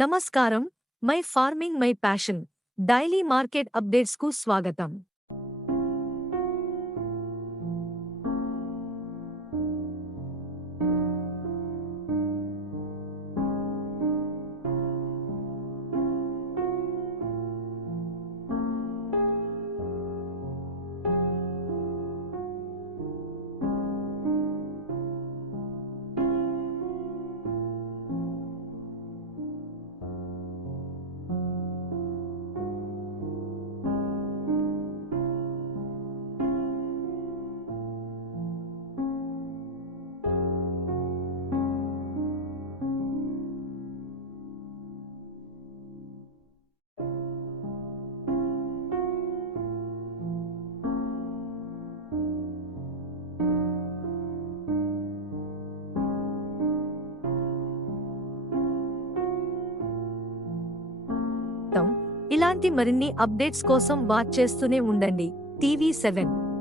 నమస్కారం. My farming my passion daily market updates కు స్వాగతం. ఇలాంటి మరిన్ని అప్డేట్స్ కోసం వాచ్ చేస్తూనే ఉండండి టీవీ 7.